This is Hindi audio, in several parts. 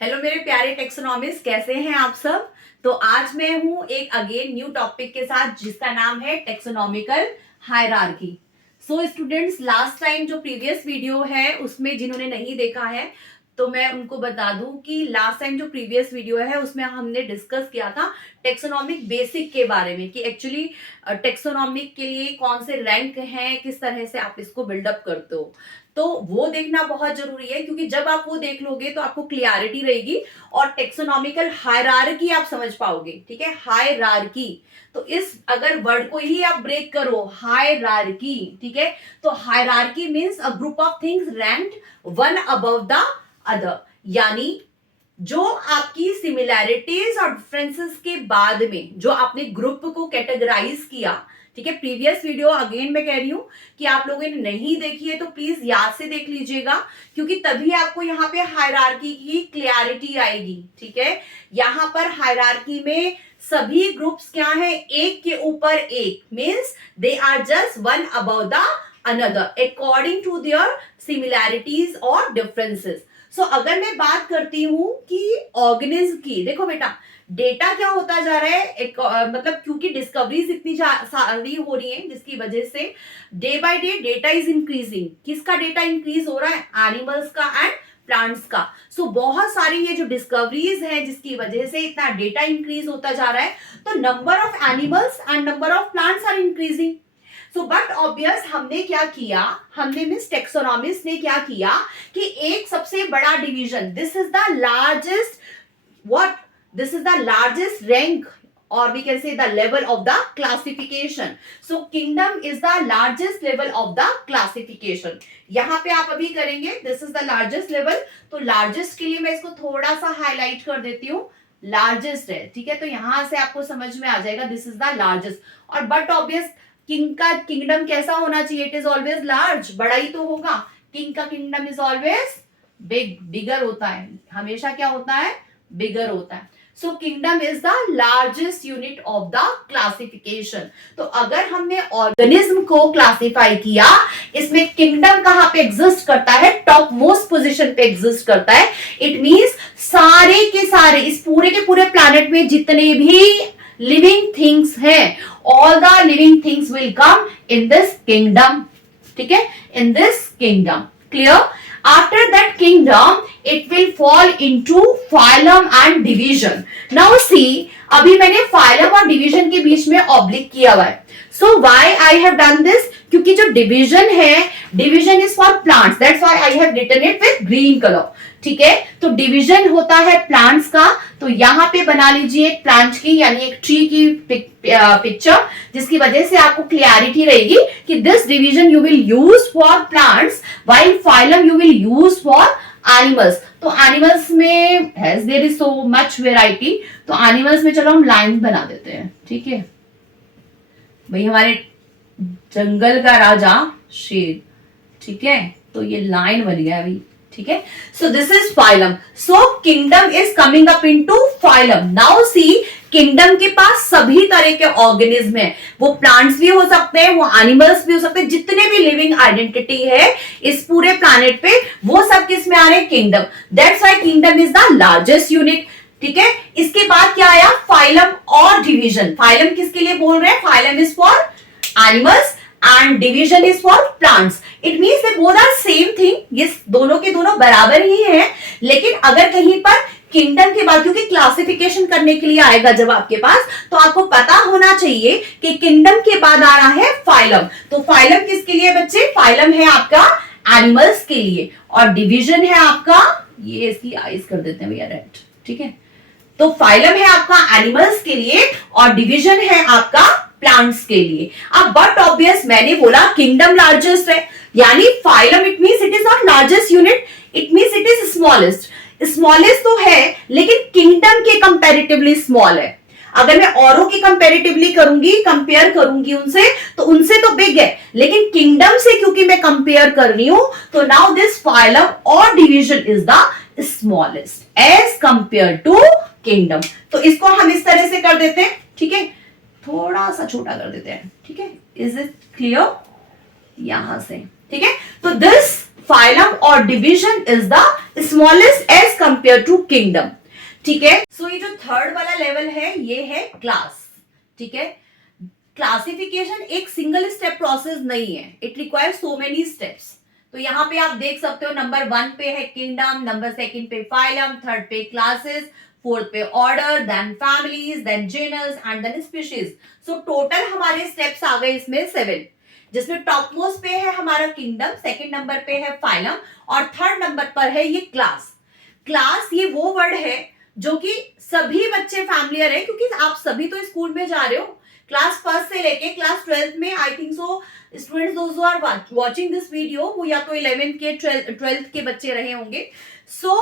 हेलो मेरे प्यारे टेक्सोनॉमिस्ट, कैसे हैं आप सब। तो आज मैं हूं एक अगेन न्यू टॉपिक के साथ जिसका नाम है taxonomical hierarchy. So students, last time जो प्रीवियस वीडियो है उसमें जिन्होंने नहीं देखा है तो मैं उनको बता दूं कि लास्ट टाइम जो प्रीवियस वीडियो है उसमें हमने डिस्कस किया था टेक्सोनॉमिक बेसिक के बारे में कि एक्चुअली टेक्सोनॉमिक के लिए कौन से रैंक हैं, किस तरह से आप इसको बिल्डअप करते हो। तो वो देखना बहुत जरूरी है क्योंकि जब आप वो देख लोगे तो आपको क्लियरिटी रहेगी और टेक्सोनॉमिकल हायरार्की आप समझ पाओगे। ठीक है, हायरार्की। तो इस अगर वर्ड को ही आप ब्रेक करो, हायरार्की, ठीक है, तो hierarchy means a group of things ranked one above the other, यानी जो आपकी सिमिलैरिटीज और डिफरेंसेस के बाद में जो आपने ग्रुप को कैटेगराइज किया। ठीक है, प्रीवियस वीडियो अगेन मैं कह रही हूं कि आप लोगों ने नहीं देखी है तो प्लीज याद से देख लीजिएगा क्योंकि तभी आपको यहाँ पे हायरार्की की क्लियरिटी आएगी। ठीक है, यहाँ पर हायरार्की में सभी ग्रुप्स क्या है, एक के ऊपर एक, means they are just one above the another according to their similarities और डिफरेंसेस। सो अगर मैं बात करती हूं कि ऑर्गेनिज्म की, देखो बेटा डेटा क्या होता जा रहा है, मतलब क्योंकि डिस्कवरीज इतनी सारी हो रही है जिसकी वजह से day by day data is increasing. किसका डेटा इंक्रीज हो रहा है, एनिमल्स का एंड प्लांट्स का। सो बहुत सारी ये जो डिस्कवरीज है जिसकी वजह से इतना डेटा इंक्रीज होता जा रहा है, तो number of animals and number of plants are increasing. So but obvious हमने क्या किया, हमने मिस टेक्सोनॉमिस्ट ने क्या किया कि एक सबसे बड़ा division, this is the largest what, this is the largest rank or we can say the level of the classification. So kingdom is the largest level of the classification. यहां पे आप अभी करेंगे this is the largest level, तो largest के लिए मैं इसको थोड़ा सा हाईलाइट कर देती हूँ, largest है। ठीक है, तो यहां से आपको समझ में आ जाएगा this is the largest। और but obvious किंग का किंगडम कैसा होना चाहिए, इट इज ऑलवेज लार्ज, बड़ा ही तो होगा। किंग का किंगडम इज ऑलवेज बिग, बिगर होता है, हमेशा क्या होता है, बिगर होता है। सो kingdom is the largest unit of the classification. तो अगर हमने ऑर्गेनिज्म को क्लासिफाई किया, इसमें किंगडम कहां पे एग्जिस्ट करता है, टॉप मोस्ट पोजीशन पे एग्जिस्ट करता है। इट मींस सारे के सारे, इस पूरे के पूरे प्लैनेट में जितने भी लिविंग थिंग्स हैं, all the living things will come in this kingdom. ठीक है, in this kingdom, clear. After that kingdom, it will fall into phylum and division. Now see, अभी मैंने phylum और division के बीच में oblique किया हुआ है। So why I have done this? क्योंकि जो division है, division is for plants. That's why I have written it with green color. ठीक है, तो डिवीजन होता है प्लांट्स का, तो यहां पे बना लीजिए एक प्लांट की यानी एक ट्री की पिक्चर, जिसकी वजह से आपको क्लियरिटी रहेगी कि this division you will use for plants while phylum you will use for animals. तो एनिमल्स में has their is so much variety, तो एनिमल्स में चलो हम लाइन बना देते हैं। ठीक है भाई, हमारे जंगल का राजा शेर, ठीक है, तो ये लाइन बन गया अभी। ठीक है, so this is phylum. So kingdom is coming up into phylum. Now see, kingdom के पास सभी तरह के ऑर्गेनिज्म है, वो प्लांट्स भी हो सकते हैं, वो एनिमल्स भी हो सकते हैं, जितने भी लिविंग आइडेंटिटी है इस पूरे प्लैनेट पे, वो सब किस में आ रहे हैं, kingdom. That's why kingdom is the largest unit. ठीक है, इसके बाद क्या आया, फाइलम और डिवीजन। फाइलम किसके लिए बोल रहे हैं, phylum is for animals and division is for plants. It means they both are same thing. ये दोनों के दोनों बराबर ही हैं, लेकिन अगर कहीं पर किंगडम के बाद, क्योंकि क्लासिफिकेशन करने के लिए आएगा जब आपके पास, तो आपको पता होना चाहिए कि किंगडम के बाद आ रहा है फाइलम। तो फाइलम किसके लिए बच्चे, फाइलम है आपका एनिमल्स के लिए, और डिवीजन है आपका, ये इसकी आइज कर देते हैं भैया रेड। ठीक है, तो फाइलम है आपका एनिमल्स के लिए और डिवीजन है आपका प्लांट्स के लिए। अब बट ऑब्वियस मैंने बोला किंगडम लार्जेस्ट है, यानी phylum it means it is not largest unit, it means it is smallest. Smallest तो है लेकिन किंगडम के कंपैरेटिवली स्मॉल है। अगर मैं औरों की कंपैरेटिवली करूंगी, कंपेयर करूंगी उनसे, तो उनसे तो बिग है, लेकिन किंगडम से क्योंकि मैं कंपेयर कर रही हूं, तो नाउ दिस फाइलम और division is the smallest as compare to kingdom. तो इसको हम इस तरह से कर देते हैं। ठीक है, थोड़ा सा छोटा कर देते हैं। ठीक है, इज इट क्लियर, यहां से। ठीक है, तो दिस फाइलम और division is the smallest as compare to kingdom. ठीक है, सो ये जो थर्ड वाला लेवल है ये है क्लास। ठीक है, क्लासिफिकेशन एक सिंगल स्टेप प्रोसेस नहीं है, it requires so many steps. तो यहाँ पे आप देख सकते हो नंबर 1 पे है किंगडम, नंबर 2 पे फाइलम, थर्ड पे क्लासेस, फोर्थ पे order, then families, then genera and then species. So total हमारे स्टेप्स आ गए इसमें 7, जिसमें टॉप मोस्ट पे है हमारा किंगडम, सेकंड नंबर पे है फाइलम और थर्ड नंबर पर है ये क्लास। क्लास ये वो वर्ड है जो कि सभी बच्चे फैमिलियर है, क्योंकि आप सभी तो स्कूल में जा रहे हो। क्लास फर्स्ट से लेके क्लास 12th में I think so students those who are watching this video वो या तो 11th के 12th के बच्चे रहे होंगे। सो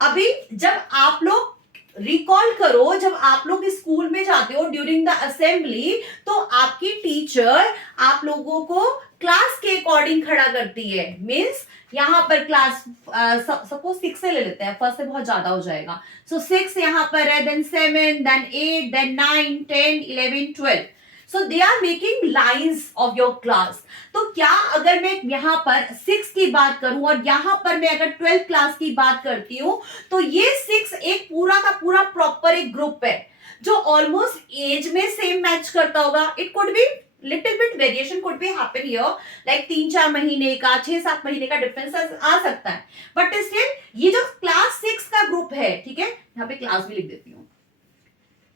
अभी जब आप लोग रिकॉल करो, जब आप लोग स्कूल में जाते हो ड्यूरिंग द असेंबली, तो आपकी टीचर आप लोगों को क्लास के अकॉर्डिंग खड़ा करती है। मीन्स यहाँ पर क्लास सपोज 6 से ले लेते हैं, फर्स्ट से बहुत ज्यादा हो जाएगा। सो 6 यहाँ पर है, then 7, then 8, then 9, 10, 11, 12। So they are making lines of your class. तो क्या अगर मैं यहाँ पर 6 की बात करूं और यहाँ पर मैं अगर 12th क्लास की बात करती हूँ, तो ये 6 एक पूरा का पूरा प्रॉपर एक ग्रुप है जो ऑलमोस्ट एज में सेम मैच करता होगा। It could be little bit variation could be happen here, like 3-4 महीने का, 6-7 महीने का डिफरेंस आ सकता है, बट स्टिल ये जो क्लास 6 का ग्रुप है, ठीक है, यहाँ पे क्लास भी लिख देती हूँ,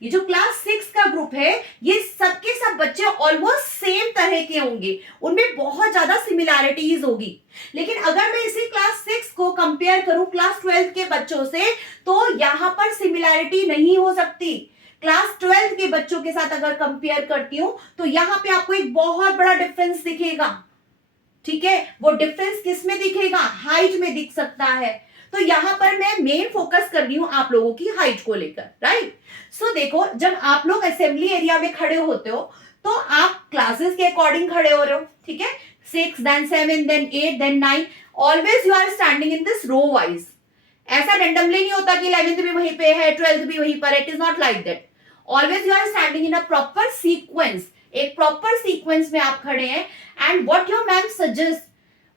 ये जो क्लास 6 का ग्रुप है ये सबके सब बच्चे ऑलमोस्ट सेम तरह के होंगे, उनमें बहुत ज्यादा सिमिलैरिटीज होगी। लेकिन अगर मैं इसी क्लास 6 को कंपेयर करूं क्लास 12 के बच्चों से, तो यहां पर सिमिलैरिटी नहीं हो सकती। क्लास 12 के बच्चों के साथ अगर कंपेयर करती हूं तो यहां पे आपको एक बहुत बड़ा डिफरेंस दिखेगा। ठीक है, वो डिफरेंस किस में दिखेगा? हाइट में दिख सकता है। तो यहां पर मैं मेन फोकस कर रही हूं आप लोगों की हाइट को लेकर, राइट। सो देखो, जब आप लोग असेंबली एरिया में खड़े होते हो तो आप क्लासेस के अकॉर्डिंग खड़े हो रहे हो, ठीक है, 6, then 7, then 8, then 9, always you are standing in this row wise. ऐसा रेंडमली नहीं होता कि 11th भी वहीं पे है, 12th भी वहीं पर है, it is not like that. Always you are standing in a proper sequence, एक प्रॉपर सीक्वेंस में आप खड़े हैं। And what your ma'am suggest,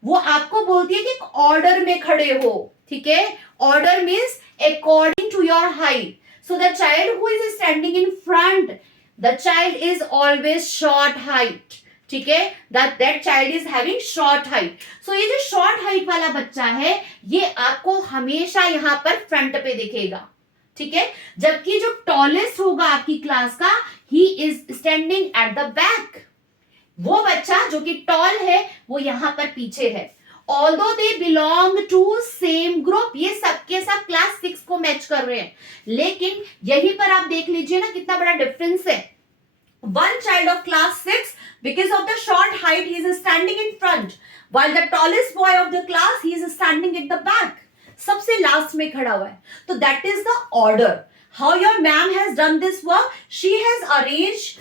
वो आपको बोलती है कि एक ऑर्डर में खड़े हो, ठीक है। Order means according to your height. So the child who is standing in front, the child is always short height, ठीक है, that child is having short height. So ये जो शॉर्ट हाइट वाला बच्चा है ये आपको हमेशा यहाँ पर फ्रंट पे दिखेगा, ठीक है। जबकि जो टॉलेस्ट होगा आपकी क्लास का, he is standing at the back. वो बच्चा जो कि टॉल है वो यहां पर पीछे है। Although they belong to same group, ये सबके सब क्लास 6 को मैच कर रहे हैं, लेकिन यहीं पर आप देख लीजिए ना कितना बड़ा डिफरेंस है। One child of class 6, because of the short height, he is standing in front, while the tallest boy of the class, he is standing at the back. सबसे लास्ट में खड़ा हुआ है। तो that is the order. How your ma'am has done this work? She has arranged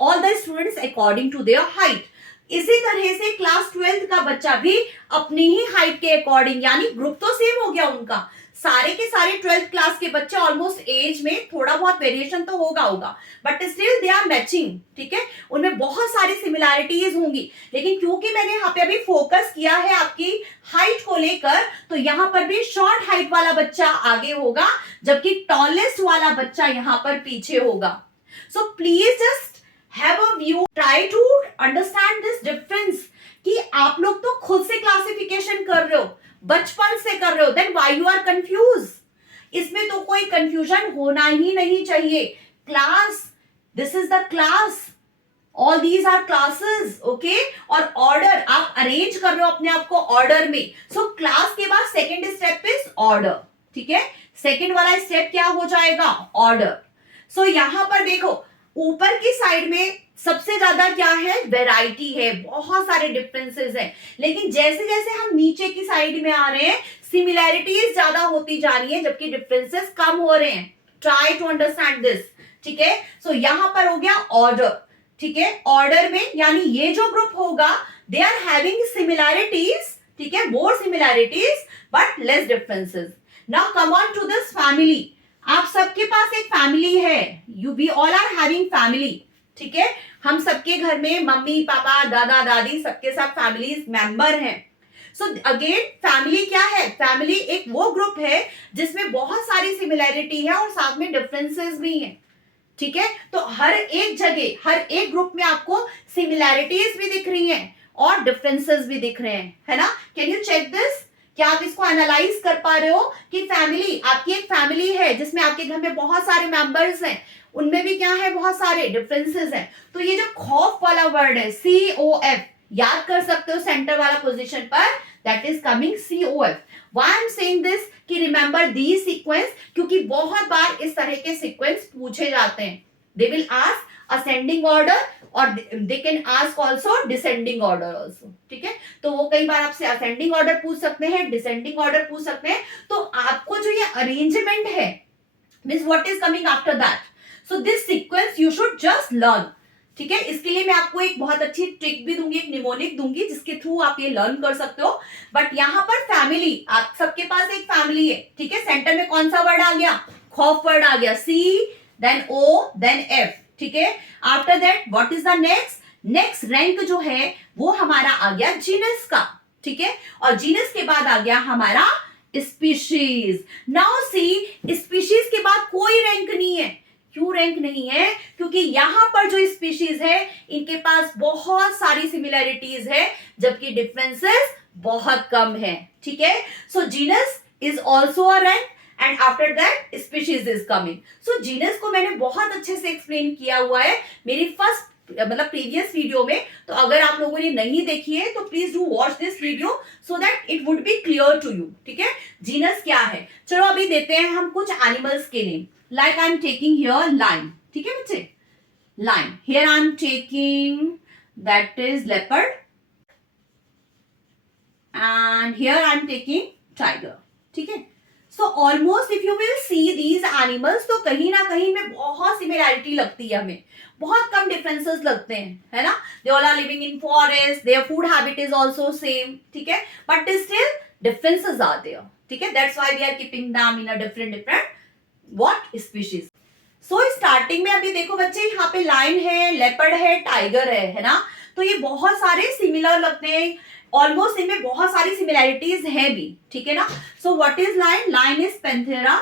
all the students according to their height. इसी तरह से क्लास 12th का बच्चा भी अपनी ही हाइट के अकॉर्डिंग, यानी ग्रुप तो सेम हो गया उनका, सारे के सारे 12th क्लास के बच्चे ऑलमोस्ट एज में थोड़ा बहुत वेरिएशन तो होगा, but still they are matching, ठीक है। उनमें बहुत सारी सिमिलैरिटीज होंगी, लेकिन क्योंकि मैंने यहाँ पे अभी फोकस किया है आपकी हाइट को लेकर, तो यहाँ पर भी शॉर्ट हाइट वाला बच्चा आगे होगा, जबकि टॉलेस्ट वाला बच्चा यहाँ पर पीछे होगा। So please just have a view, try to understand this difference, कि आप लोग तो खुद से क्लासिफिकेशन कर रहे हो, बचपन से कर रहे हो, then why you are confuse. इसमें तो कोई कंफ्यूजन होना ही नहीं चाहिए। Class, this is the class, all these are classes, okay. और ऑर्डर, आप अरेंज कर रहे हो अपने आप को ऑर्डर में। सो क्लास के बाद सेकेंड स्टेप इज ऑर्डर, ठीक है। सेकेंड वाला स्टेप क्या हो जाएगा? ऑर्डर। सो यहां पर देखो, ऊपर की साइड में सबसे ज्यादा क्या है? वैरायटी है, बहुत सारे डिफरेंसेस हैं, लेकिन जैसे जैसे हम नीचे की साइड में आ रहे हैं सिमिलैरिटीज ज्यादा होती जा रही है, जबकि डिफरेंसेस कम हो रहे हैं। ट्राई टू अंडरस्टैंड दिस, ठीक है। सो यहां पर हो गया ऑर्डर, ठीक है। ऑर्डर में यानी ये जो ग्रुप होगा, दे आर हैविंग सिमिलैरिटीज, ठीक है, more similarities but less differences. Now come on to this family. आप सबके पास एक फैमिली है, we all are having family, ठीक है। हम सबके घर में मम्मी पापा दादा दादी सबके सब फैमिली मेंबर हैं। सो अगेन फैमिली क्या है, फैमिली एक वो ग्रुप है जिसमें बहुत सारी सिमिलैरिटी है और साथ में डिफरेंसेस भी हैं, ठीक है। तो हर एक जगह, हर एक ग्रुप में आपको सिमिलैरिटीज भी दिख रही हैं और डिफरेंसेस भी दिख रहे हैं, है ना। Can you check this? क्या आप इसको एनालाइज कर पा रहे हो कि फैमिली, आपकी एक फैमिली है जिसमें आपके घर में बहुत सारे मेंबर्स हैं, उनमें भी क्या है, बहुत सारे डिफरेंसेस हैं। तो ये जो खौफ वाला वर्ड है COF, याद कर सकते हो सेंटर वाला पोजीशन पर, that is coming COF। Why I am saying this कि रिमेंबर दी सीक्वेंस, क्योंकि बहुत बार इस तरह के सीक्वेंस पूछे जाते हैं। They will ask ascending order और they can ask also descending order also, ठीक है। तो वो कई बार आपसे असेंडिंग ऑर्डर पूछ सकते हैं, डिसेंडिंग ऑर्डर पूछ सकते हैं। तो आपको जो ये अरेंजमेंट है, means what is coming after that, so this sequence you should just learn, ठीक है। इसके लिए मैं आपको एक बहुत अच्छी ट्रिक भी दूंगी, एक निमोनिक दूंगी, जिसके थ्रू आप ये लर्न कर सकते हो। बट यहाँ पर फैमिली, आप सबके पास एक फैमिली है, ठीक है। सेंटर में कौन सा वर्ड आ गया, खौफ वर्ड आ गया, C then O then F, ठीक है। After that what is the next rank जो है वो हमारा आ गया जीनस का, ठीक है। और जीनस के बाद आ गया हमारा स्पीशीज। नाउ सी, स्पीशीज के बाद कोई रैंक नहीं है। क्यों रैंक नहीं है? क्योंकि यहां पर जो स्पीशीज है इनके पास बहुत सारी सिमिलैरिटीज है, जबकि डिफरेंसेस बहुत कम है, ठीक है। So genus is also a rank and after that species is coming. So genus को मैंने बहुत अच्छे से एक्सप्लेन किया हुआ है मेरी फर्स्ट मतलब प्रीवियस वीडियो में। तो अगर आप लोगों ने नहीं देखी है तो please do watch this video so that it would be clear to you, ठीक है। जीनस क्या है, चलो अभी देते हैं हम कुछ एनिमल्स के name. Like I am taking here line, ठीक है बच्चे, line. Here I am taking that is leopard and here I am taking tiger, ठीक है। So almost if you will see these animals, तो कहीं ना कहीं में बहुत सिमिलैरिटी लगती है हमें, बहुत कम डिफरेंसेस लगते हैं, है ना। They all are living in forest, their food habit is also same, ठीक है, but still differences are there, ठीक है। That's why we are keeping them in a different what species. So starting में अभी देखो बच्चे, यहाँ पे लाइन है, लेपर्ड है, टाइगर है ना। तो ये बहुत सारे सिमिलर लगते हैं, ऑलमोस्ट इनमें बहुत सारी सिमिलैरिटीज हैं भी, ठीक है ना। सो what is line? Line is Panthera.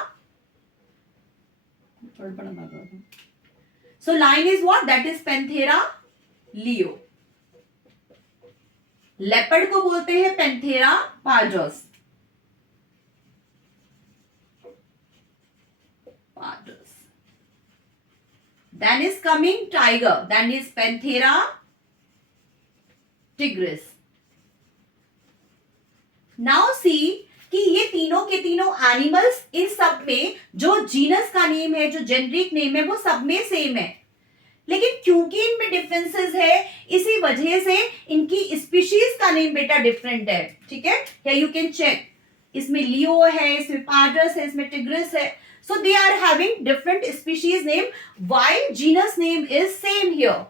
So line is what? That is Panthera leo. Leopard को बोलते हैं Panthera पाजोस। Then is coming tiger, then is Panthera tigris. Now see कि ये तीनों के तीनों एनिमल्स, इन सब में जो जीनस का नेम है, जो जेनरिक नेम है, वो सब में सेम है, लेकिन क्योंकि इनमें डिफरेंसेस है इसी वजह से इनकी स्पीशीज का नेम बेटा डिफरेंट है, ठीक है। या यू कैन चेक, इसमें लियो है, इसमें पाडस है, इसमें टिग्रिस है। So they are having different species name while genus name is same here,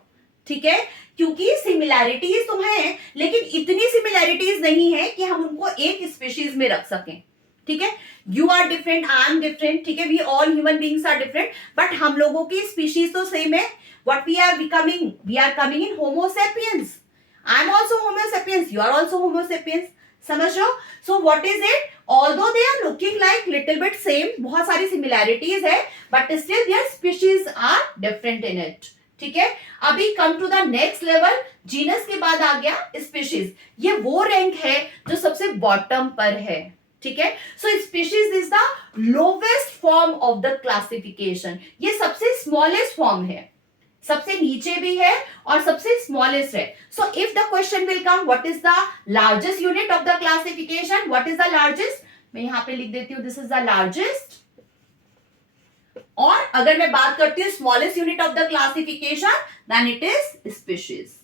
ठीक है। क्योंकि सिमिलैरिटीज तो हैं, लेकिन इतनी सिमिलैरिटीज नहीं है कि हम उनको एक स्पीशीज में रख सकें, ठीक है। You are different, I am different, ठीक है, we all human beings are different, but हम लोगों की स्पीशीज तो सेम है। What we are becoming? We are coming in Homo sapiens. I am also Homo sapiens, you are also Homo sapiens, समझ लो। So what is it? Although they are looking like little bit same, बहुत सारी similarities है, but still their species are different in it, ठीक है। अभी come to the next level, genus के बाद आ गया species। ये वो रैंक है जो सबसे बॉटम पर है, ठीक है। So species is the lowest form of the classification। ये सबसे smallest form है, सबसे नीचे भी है और सबसे स्मॉलेस्ट है। So if the question will come, what is the largest unit of the classification? What is the largest? मैं यहां पे लिख देती हूं, दिस इज द लार्जेस्ट। और अगर मैं बात करती हूं smallest unit of the classification, then it is species.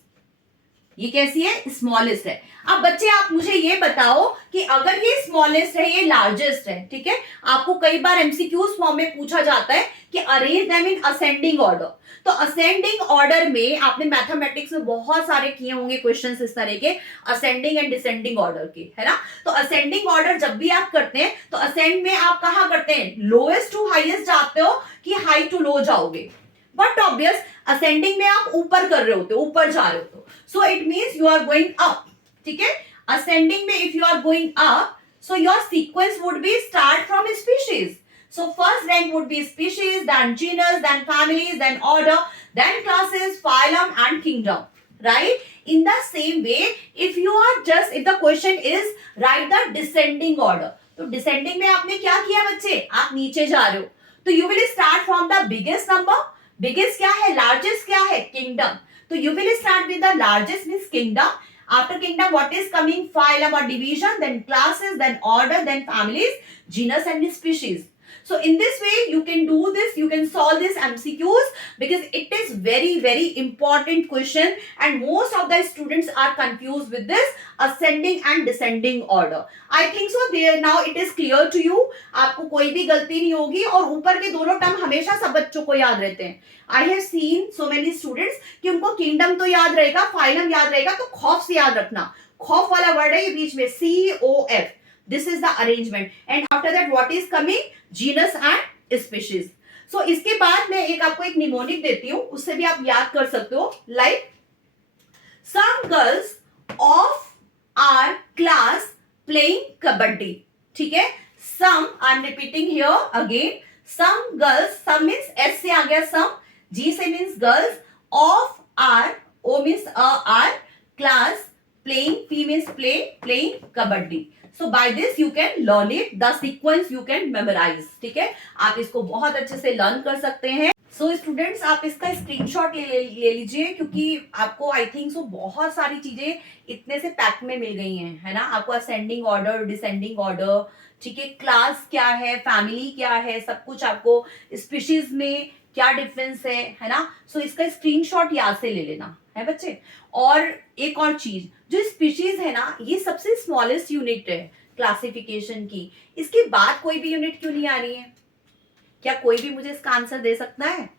ये कैसी है? स्मॉलेस्ट है। अब बच्चे आप मुझे ये बताओ कि अगर ये स्मॉलेस्ट है, ये लार्जेस्ट है, ठीक है, आपको कई बार एमसीक्यूज फॉर्म में पूछा जाता है कि arrange them in ascending order. तो असेंडिंग ऑर्डर में आपने मैथमेटिक्स में बहुत सारे किए होंगे क्वेश्चंस इस तरह के, असेंडिंग एंड डिसेंडिंग ऑर्डर के, है ना। तो असेंडिंग ऑर्डर जब भी आप करते हैं तो असेंड में आप कहां करते हैं? लोएस्ट टू हाईएस्ट जाते हो कि हाई टू लो जाओगे? बट ऑब्वियस असेंडिंग में आप ऊपर कर रहे होते हो, ऊपर जा रहे होते हो, so it means you are going up, ठीक है। ascending में if you are going up, so your sequence would be start from species. So first rank would be species, then genus, then families, then order, then classes, phylum and kingdom, right? In the same way, if the question is write the descending order, तो descending में आपने क्या किया बच्चे, आप नीचे जा रहे हो, तो you will start from the biggest number. biggest क्या है, largest क्या है, kingdom. तो you will start with the largest means kingdom. After kingdom, what is coming? Phylum or division, then classes, then order, then families, genus and species. So in this way, you can do this, you can solve this MCQs because it is very, very important question and most of the students are confused with this ascending and descending order. I think so there now it is clear to you. आपको कोई भी गलती नहीं होगी और ऊपर के दोनों टर्म हमेशा सब बच्चों को याद रहते हैं. I have seen so many students कि उनको kingdom तो याद रहेगा, phylum याद रहेगा, तो खौफ से याद रखना. खौफ वाला वर्ड है ये बीच में, COF. This is the arrangement. And after that, what is coming? Genus and species. So इसके बाद मैं आपको एक निमोनिक देती हूँ, उससे भी आप याद कर सकते हो. Like some girls of our class playing kabaddi. ठीक है? Some, I'm repeating here again. Some girls, some means S से आ गया some, G से means girls, of our, O means our class playing, P means play, playing kabaddi. So by this you can learn it. The sequence you can memorize. ठीक है, आप इसको बहुत अच्छे से लर्न कर सकते हैं. So स्टूडेंट्स आप इसका स्क्रीनशॉट ले लीजिए क्योंकि आपको आई थिंक सो बहुत सारी चीजें इतने से पैक में मिल गई हैं, है ना. आपको असेंडिंग ऑर्डर, डिसेंडिंग ऑर्डर, ठीक है, क्लास क्या है, फैमिली क्या है, सब कुछ आपको, स्पीशीज में क्या डिफरेंस है ना. सो इसका स्क्रीनशॉट याद से ले लेना है बच्चे. और एक और चीज, जो स्पीशीज है ना, ये सबसे स्मॉलेस्ट यूनिट है क्लासिफिकेशन की. इसके बाद कोई भी यूनिट क्यों नहीं आ रही है? क्या कोई भी मुझे इसका आंसर दे सकता है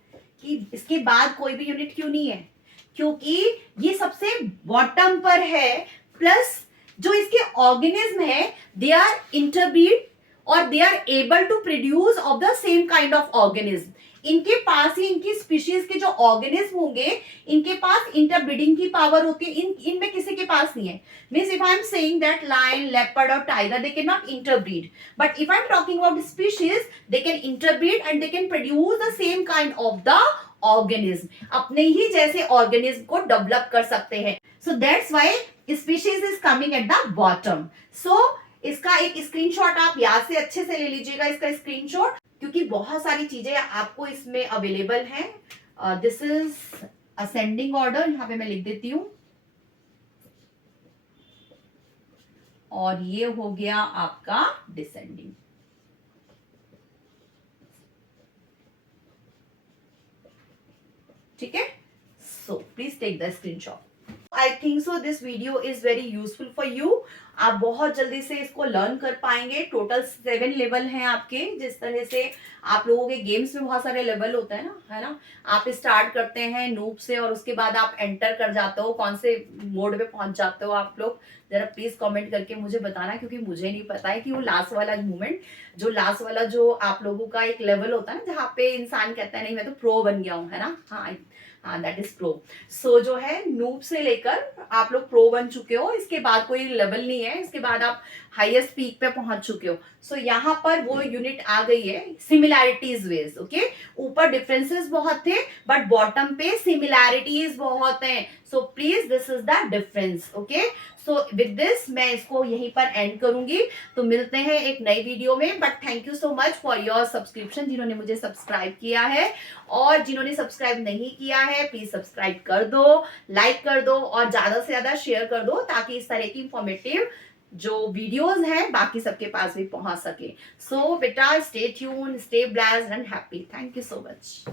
कि इसके बाद कोई भी यूनिट क्यों नहीं है? क्योंकि ये सबसे बॉटम पर है, प्लस जो इसके ऑर्गेनिज्म है दे आर इंटरब्रीड और they are able to produce of the same kind of organism. इनके पास ही, इनकी स्पीशीज के जो ऑर्गेनिज्म होंगे, इनके पास इंटरब्रीडिंग की पावर होती है. इनमें किसी के पास नहीं है. Means if I am saying that lion, leopard और tiger they can not interbreed, but if I am talking about species they can interbreed and they can produce the same kind of the organism. अपने ही जैसे ऑर्गेनिज्म को डेवलप कर सकते हैं. So that's why species is coming at the bottom. So इसका एक स्क्रीनशॉट आप याद से अच्छे से ले लीजिएगा, इसका स्क्रीनशॉट, क्योंकि बहुत सारी चीजें आपको इसमें अवेलेबल हैं. दिस इज असेंडिंग ऑर्डर, यहां पे मैं लिख देती हूं, और ये हो गया आपका डिसेंडिंग. ठीक है, so please take the screenshot. I think so this video is very useful for you. आप बहुत जल्दी से इसको लर्न कर पाएंगे. टोटल 7 लेवल हैं आपके. जिस तरह से आप लोगों के गेम्स में बहुत सारे लेवल होते हैं ना, है ना. आप स्टार्ट करते हैं नूब से और उसके बाद आप एंटर कर जाते हो, कौन से मोड पे पहुंच जाते हो आप लोग, जरा प्लीज कमेंट करके मुझे बताना, क्योंकि मुझे नहीं पता है कि वो लास्ट वाला मूवमेंट, जो लास्ट वाला जो आप लोगों का एक लेवल होता है ना, जहाँ पे इंसान कहता है नहीं मैं तो प्रो बन गया हूँ, है ना. हाँ, दैट इज प्रो. सो जो है नूब से लेकर आप लोग प्रो बन चुके हो. इसके बाद कोई लेवल नहीं है, इसके बाद आप हाईएस्ट पीक पे पहुंच चुके हो. सो यहाँ पर वो यूनिट आ गई है सिमिलैरिटीज वेज. ओके, ऊपर डिफरेंसेस बहुत थे बट बॉटम पे सिमिलैरिटीज बहुत हैं. So please this is the difference. Okay, so with this मैं इसको यहीं पर एंड करूंगी. तो मिलते हैं एक नई वीडियो में. But thank you so much for your subscription, जिन्होंने मुझे सब्सक्राइब किया है, और जिन्होंने सब्सक्राइब नहीं किया है प्लीज सब्सक्राइब कर दो, लाइक कर दो और ज्यादा से ज्यादा शेयर कर दो, ताकि इस तरह की इंफॉर्मेटिव जो वीडियोस हैं बाकी सबके पास भी पहुंच सके. सो बेटा, stay tune, stay blessed and happy. Thank you so much.